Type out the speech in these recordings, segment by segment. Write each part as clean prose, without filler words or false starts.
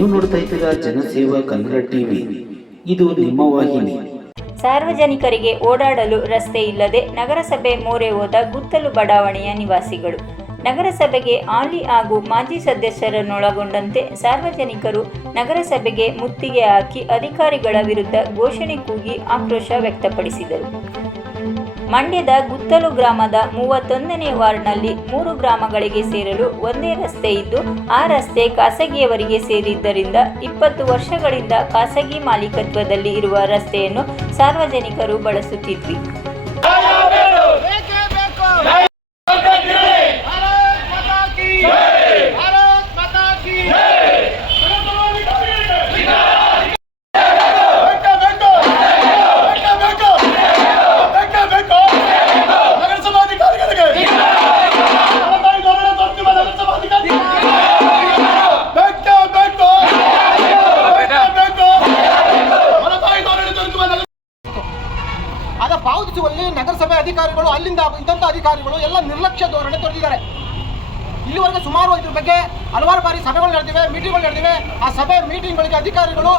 ನೀವು ನೋಡ್ತಾ ಇದ್ದೀರಾ ಜನಸೇವಾ ಕನ್ನಡ ಟಿವಿ. ಇದು ನಿಮ್ಮ ವಾಹಿನಿ. ಸಾರ್ವಜನಿಕರಿಗೆ ಓಡಾಡಲು ರಸ್ತೆ ಇಲ್ಲದೆ ನಗರಸಭೆ ಮೊರೆ ಹೋದ ಗುತ್ತಲು ಬಡಾವಣೆಯ ನಿವಾಸಿಗಳು. ನಗರಸಭೆಗೆ ಹಾಲಿ ಹಾಗೂ ಮಾಜಿ ಸದಸ್ಯರನ್ನೊಳಗೊಂಡಂತೆ ಸಾರ್ವಜನಿಕರು ನಗರಸಭೆಗೆ ಮುತ್ತಿಗೆ ಹಾಕಿ ಅಧಿಕಾರಿಗಳ ವಿರುದ್ಧ ಘೋಷಣೆ ಕೂಗಿ ಆಕ್ರೋಶ ವ್ಯಕ್ತಪಡಿಸಿದರು. ಮಂಡ್ಯದ ಗುತ್ತಲು ಗ್ರಾಮದ 31ನೇ ವಾರ್ಡ್ನಲ್ಲಿ 3 ಗ್ರಾಮಗಳಿಗೆ ಸೇರಲು ಒಂದೇ ರಸ್ತೆ ಇದ್ದು, ಆ ರಸ್ತೆ ಖಾಸಗಿಯವರಿಗೆ ಸೇರಿದ್ದರಿಂದ 20 ವರ್ಷಗಳಿಂದ ಖಾಸಗಿ ಮಾಲೀಕತ್ವದಲ್ಲಿ ಇರುವ ರಸ್ತೆಯನ್ನು ಸಾರ್ವಜನಿಕರು ಬಳಸುತ್ತಿದ್ವಿ. ಅದ ಪಾವತಿಸುವಲ್ಲಿ ನಗರಸಭೆ ಅಧಿಕಾರಿಗಳು ಅಲ್ಲಿಂದ ಇದ್ದಂಥ ಅಧಿಕಾರಿಗಳು ಎಲ್ಲ ನಿರ್ಲಕ್ಷ್ಯ ಧೋರಣೆ ತೋರಿಸಿದ್ದಾರೆ. ಇಲ್ಲಿವರೆಗೆ ಸುಮಾರು ಇದ್ರ ಬಗ್ಗೆ ಹಲವಾರು ಬಾರಿ ಸಭೆಗಳು ನಡೆದಿವೆ, ಮೀಟಿಂಗ್ಗಳು ನಡೆದಿವೆ. ಆ ಸಭೆ ಮೀಟಿಂಗ್ಗಳಿಗೆ ಅಧಿಕಾರಿಗಳು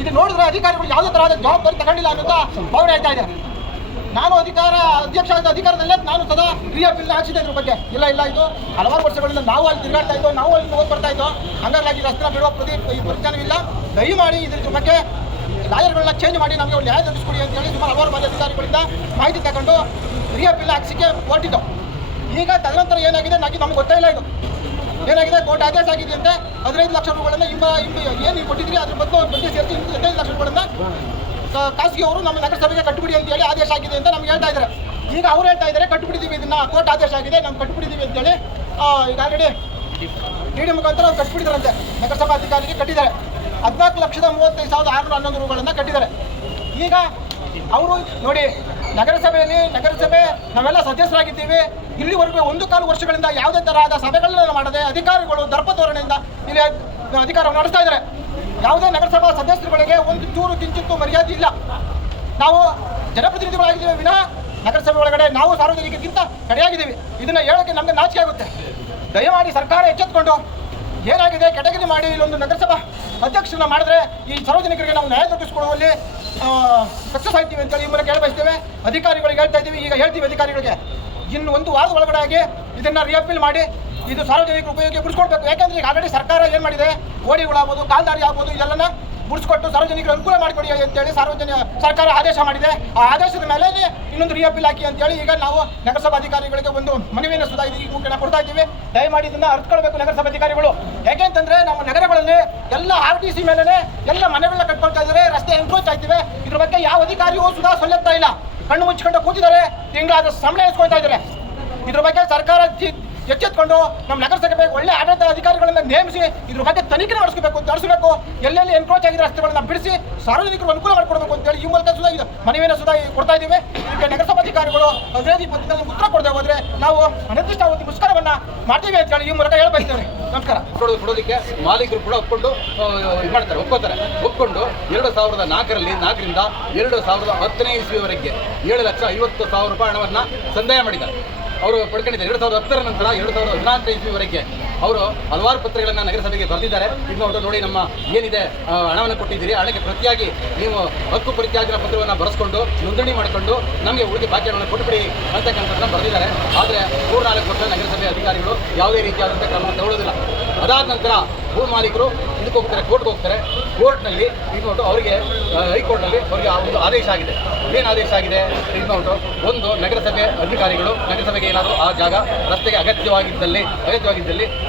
ಇದು ನೋಡಿದ್ರೆ ಅಧಿಕಾರಿಗಳು ಯಾವುದೇ ತರಹದ ಜವಾಬ್ದಾರಿ ತಗೊಂಡಿಲ್ಲ ಅಂತ ಭಾವನೆ ಆಯ್ತಾ ಇದೆ. ನಾನು ಅಧ್ಯಕ್ಷ ಆದ ಅಧಿಕಾರದಲ್ಲೇ ನಾನು ಸದಾ ಕ್ರಿಯಾ ಬಿಲ್ ಹಾಕಿಸಿದೆ ಇದ್ರ ಬಗ್ಗೆ. ಇಲ್ಲ ಇದು ಹಲವಾರು ವರ್ಷಗಳಿಂದ ನಾವು ಅಲ್ಲಿ ತಿರುಗಾಡ್ತಾ ಇದ್ದೋ, ನಾವು ಅಲ್ಲಿ ಹೋಗಿ ಬರ್ತಾ ಇದ್ದೋ. ಹಂಗಾಗಿ ರಸ್ತೆ ಬಿಡುವ ಪ್ರತಿಜ್ಞಾನವಿಲ್ಲ. ದಯಮಾಡಿ ಇದ್ರ ಬಗ್ಗೆ ಲಾಯರ್ಗಳನ್ನ ಚೇಂಜ್ ಮಾಡಿ ನಮಗೆ ನ್ಯಾಯ ದೊರಕಿಸ್ಕೊಡಿ ಅಂತ ಹೇಳಿ ಸುಮಾರು ಹಲವಾರು ಬಾರಿ ಅಧಿಕಾರಿಗಳಿಂದ ಮಾಹಿತಿ ತಗೊಂಡು ಕ್ರಿಯಾ ಬಿಲ್ ಹಾಕಿಸಿಕೆ ಹೊರಟಿದ್ದು. ಈಗ ತದನಂತರ ಏನಾಗಿದೆ ನಮಗೆ ಗೊತ್ತೇ ಇಲ್ಲ. ಇದು ಏನಾಗಿದೆ, ಕೋರ್ಟ್ ಆದೇಶ ಆಗಿದೆ ಅಂತೆ 15 ಲಕ್ಷ ರೂಪಾಯಿಗಳನ್ನು ಏನು ಕೊಟ್ಟಿದ್ರಿ ಅದ್ರ ಬಡ್ಡಿ ಸೇರಿಸಿ 15 ಲಕ್ಷ ರೂಪಾಯಿಗಳನ್ನು ಖಾಸಗಿಯವರು ನಮ್ಮ ನಗರಸಭೆಗೆ ಕಟ್ಟುಬಿಡಿ ಅಂತ ಹೇಳಿ ಆದೇಶ ಆಗಿದೆ ಅಂತ ನಮ್ಗೆ ಹೇಳ್ತಾ ಇದ್ದಾರೆ. ಈಗ ಅವ್ರು ಹೇಳ್ತಾ ಇದ್ದಾರೆ ಕಟ್ಟುಬಿಡಿದೀವಿ, ಇದನ್ನ ಕೋರ್ಟ್ ಆದೇಶ ಆಗಿದೆ ನಾವು ಕಟ್ಟುಬಿಡಿದೀವಿ ಅಂತೇಳಿ. ಈಗ ಆಲ್ರೆಡಿ ಡಿ ಮುಖಾಂತರ ಅವ್ರು ಕಟ್ಟುಬಿಡಿದಾರಂತೆ. ನಗರಸಭಾ ಅಧಿಕಾರಿಗೆ ಕಟ್ಟಿದ್ದಾರೆ 14,35,611 ರೂಪಾಯಿಗಳನ್ನು ಕಟ್ಟಿದ್ದಾರೆ. ಈಗ ಅವರು ನೋಡಿ, ನಗರಸಭೆ ನಾವೆಲ್ಲ ಸದಸ್ಯರಾಗಿದ್ದೀವಿ. ಇಲ್ಲಿವರೆಗೂ 1.25 ವರ್ಷಗಳಿಂದ ಯಾವುದೇ ತರಹದ ಸಭೆಗಳನ್ನ ಮಾಡದೆ ಅಧಿಕಾರಿಗಳು ದರ್ಪ ಧೋರಣೆಯಿಂದ ಇಲ್ಲಿ ಅಧಿಕಾರ ನಡೆಸ್ತಾ ಇದ್ದಾರೆ. ಯಾವುದೇ ನಗರಸಭಾ ಸದಸ್ಯರುಗಳಿಗೆ ಒಂದು ಚೂರು ಕಿಂಚಿತ್ತು ಮರ್ಯಾದೆ ಇಲ್ಲ. ನಾವು ಜನಪ್ರತಿನಿಧಿಗಳಾಗಿದ್ದೀವಿ ವಿನಃ ನಗರಸಭೆ ಒಳಗಡೆ ನಾವು ಸಾರ್ವಜನಿಕರಿಗಿಂತ ಕಡೆಯಾಗಿದ್ದೀವಿ. ಇದನ್ನ ಹೇಳೋಕ್ಕೆ ನಮಗೆ ನಾಚಿಕೆ ಆಗುತ್ತೆ. ದಯಮಾಡಿ ಸರ್ಕಾರ ಎಚ್ಚೆತ್ತುಕೊಂಡು ಏನಾಗಿದೆ ಕೆಟಗರಿ ಮಾಡಿ ಇಲ್ಲೊಂದು ನಗರಸಭಾ ಅಧ್ಯಕ್ಷರನ್ನ ಮಾಡಿದ್ರೆ ಈ ಸಾರ್ವಜನಿಕರಿಗೆ ನಾವು ನ್ಯಾಯ ದೊರಕಿಸಿಕೊಡುವಲ್ಲಿ ಸಕ್ಸಸ್ ಆಗ್ತೀವಿ ಅಂತೇಳಿ ಈ ಮೂಲಕ ಹೇಳಬಯಸ್ತೇವೆ. ಅಧಿಕಾರಿಗಳಿಗೆ ಹೇಳ್ತಾ ಇದ್ದೀವಿ, ಈಗ ಹೇಳ್ತೀವಿ ಅಧಿಕಾರಿಗಳಿಗೆ, ಇನ್ನು 1 ವಾರದ ಒಳಗಡೆ ಆಗಿ ಇದನ್ನು ರಿಅಪೀಲ್ ಮಾಡಿ ಇದು ಸಾರ್ವಜನಿಕರ ಉಪಯೋಗಕ್ಕೆ ಬಿಡಿಸ್ಕೊಡ್ಬೇಕು. ಯಾಕೆಂದರೆ ಈಗ ಆಲ್ರೆಡಿ ಸರ್ಕಾರ ಏನು ಮಾಡಿದೆ, ಓಡಿಗಳಾಗ್ಬೋದು, ಕಾಲ್ದಾರಿ ಆಗ್ಬೋದು, ಇದೆಲ್ಲನ ಬಿಡಿಸ್ಕೊಟ್ಟು ಸಾರ್ವಜನಿಕರು ಅನುಕೂಲ ಮಾಡಿಕೊಡಿ ಅಂತೇಳಿ ಸರ್ಕಾರ ಆದೇಶ ಮಾಡಿದೆ. ಆ ಆದೇಶದ ಮೇಲೆ ಇನ್ನೊಂದು ರಿಅಪೀಲ್ ಹಾಕಿ ಅಂತೇಳಿ ಈಗ ನಾವು ನಗರಸಭಾ ಅಧಿಕಾರಿಗಳಿಗೆ ಒಂದು ಮನವಿಯನ್ನು ಸುಧಾ ಇದಕ್ಕೆ ಕೊಡ್ತಾ ಇದ್ದೀವಿ. ದಯಮಾಡಿ ಇದನ್ನು ಅರ್ಥಕೊಳ್ಬೇಕು ನಗರಸಭಾ ಅಧಿಕಾರಿಗಳು. ಯಾಕೆಂತಂದ್ರೆ ನಮ್ಮ ನಗರಗಳಲ್ಲಿ ಎಲ್ಲ RTC ಮೇಲೆ ಎಲ್ಲ ಮನೆಗಳನ್ನ ಕಟ್ಕೊಳ್ತಾ ಇದ್ದಾರೆ, ರಸ್ತೆ ಎನ್ಕ್ರೋಚ್ ಆಗ್ತಿವೆ. ಇದ್ರ ಬಗ್ಗೆ ಯಾವ ಅಧಿಕಾರಿಯೂ ಸುಧಾ ಸೊಲ್ಲೆತ್ತಾ ಇಲ್ಲ, ಕಣ್ಣು ಮುಚ್ಚಿಕೊಂಡು ಕೂತಿದ್ದಾರೆ, ತಿಂಗಳಾದ ಸಂಬಳ ಇಸ್ಕೊಳ್ತಾ ಇದ್ದಾರೆ. ಇದ್ರ ಬಗ್ಗೆ ಸರ್ಕಾರ ಎಚ್ಚೆತ್ಕೊಂಡು ನಮ್ಮ ನಗರಸಭೆ ಒಳ್ಳೆ ಆಡಳಿತ ಅಧಿಕಾರಿಗಳನ್ನ ನೇಮಿಸಿ ಇದ್ರ ಬಗ್ಗೆ ತನಿಖೆ ನಡೆಸಬೇಕು. ಎಲ್ಲೆಲ್ಲಿ ಎನ್ಕ್ರೋಚ್ ಆಗಿರೋ ರಸ್ತೆಗಳನ್ನ ಬಿಡಿಸಿ ಸಾರ್ವಜನಿಕರು ಅನುಕೂಲ ಮಾಡಿಕೊಡ್ಬೇಕು ಅಂತೇಳಿ ಈ ಮೂಲಕ ಸುಧಾ ಇದು ಮನವಿಯನ್ನು ಸುಧಾ ಕೊಡ್ತಾ ಇದ್ದೀವಿ. ಇದಕ್ಕೆ ನಗರಸಭಾಧಿಕಾರಿಗಳು ಅಭಿವೃದ್ಧಿ ಪತ್ರದಲ್ಲಿ ಉತ್ತರ ಕೊಡದೆ ಹೋದ್ರೆ ನಾವು ಅನಿರ್ದಿಷ್ಟಾವಧಿ ಮುಷ್ಕರವನ್ನ ಮಾಡ್ತೀವಿ ಅಂತೇಳಿ ಈ ಮೂಲಕ ಹೇಳಬಯಸ್ತೇವೆ. ನಮಸ್ಕಾರ. ಕೊಡೋದಕ್ಕೆ ಮಾಲೀಕರು ಕೂಡ ಒಪ್ಕೊಂಡು ಒಪ್ಕೊಂಡು 2004ರಿಂದ 2010ನೇ ಇಸ್ವಿವರೆಗೆ 7,50,000 ರೂಪಾಯಿ ಹಣವನ್ನು ಸಂದಾಯ ಮಾಡಿದ್ದಾರೆ. ಅವರು ಪಡ್ಕೊಂಡಿದ್ದಾರೆ. 2010ರ ನಂತರ 2014 ಇಸ್ವಿವರೆಗೆ ಅವರು ಹಲವಾರು ಪತ್ರಗಳನ್ನು ನಗರಸಭೆಗೆ ಬರೆದಿದ್ದಾರೆ. ಇದು ನೋಡಿ, ನಮ್ಮ ಏನಿದೆ ಹಣವನ್ನು ಕೊಟ್ಟಿದ್ದೀರಿ, ಹಣಕ್ಕೆ ಪ್ರತಿಯಾಗಿ ನೀವು ಹಕ್ಕು ಪರಿತ್ಯಾಗದ ಪತ್ರವನ್ನು ಬರೆಸ್ಕೊಂಡು ನೋಂದಣಿ ಮಾಡಿಕೊಂಡು ನಮಗೆ ಉಳಿದ ಬಾಕಿ ಹಣವನ್ನು ಕೊಟ್ಟುಬಿಡಿ ಅಂತಕ್ಕಂಥದ್ದನ್ನು ಬರೆದಿದ್ದಾರೆ. ಆದರೆ 3-4 ವರ್ಷ ನಗರಸಭೆ ಅಧಿಕಾರಿಗಳು ಯಾವುದೇ ರೀತಿಯಾದಂಥ ಕ್ರಮ ತಗೊಳ್ಳೋದಿಲ್ಲ. ಅದಾದ ನಂತರ ಭೂ ಮಾಲೀಕರು ಇದಕ್ಕೆ ಹೋಗ್ತಾರೆ, ಕೋರ್ಟ್ಗೆ ಹೋಗ್ತಾರೆ. ಕೋರ್ಟ್ನಲ್ಲಿ ಇದು ಅವರಿಗೆ ಹೈಕೋರ್ಟ್ನಲ್ಲಿ ಅವರಿಗೆ ಒಂದು ಆದೇಶ ಆಗಿದೆ. ಏನು ಆದೇಶ ಆಗಿದೆ? ಇದು ಒಂದು ನಗರಸಭೆ ಅಧಿಕಾರಿಗಳು ನಗರಸಭೆಗೆ ಏನಾದರೂ ಆ ಜಾಗ ರಸ್ತೆಗೆ ಅಗತ್ಯವಾಗಿದ್ದಲ್ಲಿ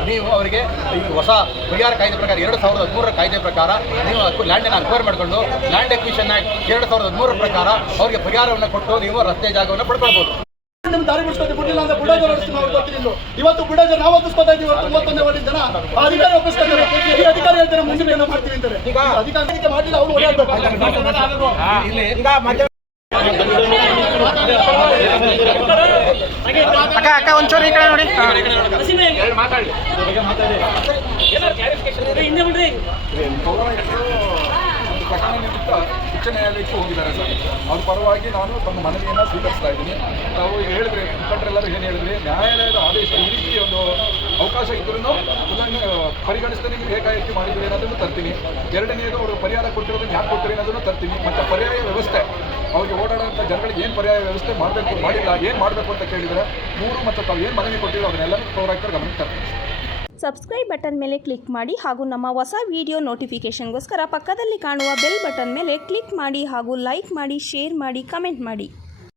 ನೀವು ಅವರಿಗೆ ಈ ಹೊಸ ಪರಿಹಾರ ಕಾಯ್ದೆ ಪ್ರಕಾರ 2013ರ ಕಾಯ್ದೆ ಪ್ರಕಾರ ನೀವು ಲ್ಯಾಂಡನ್ನು ಅಕ್ವೈರ್ ಮಾಡಿಕೊಂಡು ಲ್ಯಾಂಡ್ ಎಕ್ವಿಷನ್ ಆಕ್ಟ್ 2013 ಪ್ರಕಾರ ಅವರಿಗೆ ಪರಿಹಾರವನ್ನು ಕೊಟ್ಟು ನೀವು ರಸ್ತೆ ಜಾಗವನ್ನು ಪಡ್ಕೊಳ್ಬೋದು. ದಾರಿ ಬಿಡಿಸ್ಕೊಳ್ತೀವಿ, ಬಿಟ್ಟಿಲ್ಲ ಅಂದ್ರೆ ಬುಡೋಜರ್ ಹೊಡಿಸ್ತೀವಿ. ಇವತ್ತು ಬುಡೋಜರ್ ನಾವು ಒಪ್ಪಿಸ್ಕೊತಾ ಇದ್ದೀವಿ. 31ನೇ ವಾರ್ಡಿನ ಜನ ಅಧಿಕಾರಿ ಒಪ್ಪಿಸ್ಕೊತಾರೆ. ಈ ಅಧಿಕಾರಿ ಹೇಳ್ತಾರೆ ಮುಂದಿನ ಏನೋ ಮಾಡ್ತೀವಿ ಅಂತಾರೆ. ಈಗ ಅಧಿಕಾರಿ ಮಾಡಿಲ್ಲ, ಅವರು ಓಡಾಡ್ಬೇಕು. ಅಕ್ಕ ಒಂಚೂರು ಈ ಕಡೆ ನೋಡಿ. ಪ್ರಕರಣ ನಿಮಿತ್ತ ಉಚ್ಚ ನ್ಯಾಯಾಲಯಕ್ಕೆ ಹೋಗಿದ್ದಾರೆ ಸರ್. ಅವ್ರ ಪರವಾಗಿ ನಾನು ತಮ್ಮ ಮನವಿಯನ್ನು ಸ್ವೀಕರಿಸ್ತಾ ಇದ್ದೀನಿ. ನಾವು ಹೇಳಿದ್ರೆ ಮುಖಂಡರೆಲ್ಲರೂ ಏನು ಹೇಳಿದ್ರೆ, ನ್ಯಾಯಾಲಯದ ಆದೇಶ ಈ ರೀತಿ ಒಂದು ಅವಕಾಶ ಅವಕಾಶ ಇದ್ರೂ ಅದನ್ನು ಪರಿಗಣಿಸದೆ ನೀವು ಏಕಾಏಕಿ ಮಾಡಿದ್ದೀರಿ ಅನ್ನೋದನ್ನು ತರ್ತೀನಿ. ಎರಡನೇದು ಅವರು ಪರಿಹಾರ ಕೊಟ್ಟಿರೋದನ್ನು ಯಾಕೆ ಕೊಡ್ತೀರಿ ಅನ್ನೋದನ್ನು ತರ್ತೀನಿ. ಮತ್ತು ಪರ್ಯಾಯ ವ್ಯವಸ್ಥೆ ಅವ್ರಿಗೆ ಓಡಾಡೋಂಥ ಜನಗಳಿಗೆ ಏನು ಪರ್ಯಾಯ ವ್ಯವಸ್ಥೆ ಮಾಡಬೇಕು ಮಾಡಿಲ್ಲ, ಏನು ಮಾಡಬೇಕು ಅಂತ ಕೇಳಿದರೆ 3 ಮತ್ತು ತಾವು ಏನು ಮನವಿ ಕೊಟ್ಟಿರೋ ಅದನ್ನೆಲ್ಲನೂ ಪೌರಾಯುಕ್ತರ ಗಮನಕ್ಕೆ ತರ್ತೀನಿ. ಸಬ್ಸ್ಕ್ರೈಬ್ ಬಟನ್ ಮೇಲೆ ಕ್ಲಿಕ್ ಮಾಡಿ ಹಾಗೂ ನಮ್ಮ ಹೊಸ ವಿಡಿಯೋ ನೋಟಿಫಿಕೇಷನ್ಗೋಸ್ಕರ ಪಕ್ಕದಲ್ಲಿ ಕಾಣುವ ಬೆಲ್ ಬಟನ್ ಮೇಲೆ ಕ್ಲಿಕ್ ಮಾಡಿ ಹಾಗೂ ಲೈಕ್ ಮಾಡಿ, ಶೇರ್ ಮಾಡಿ, ಕಮೆಂಟ್ ಮಾಡಿ.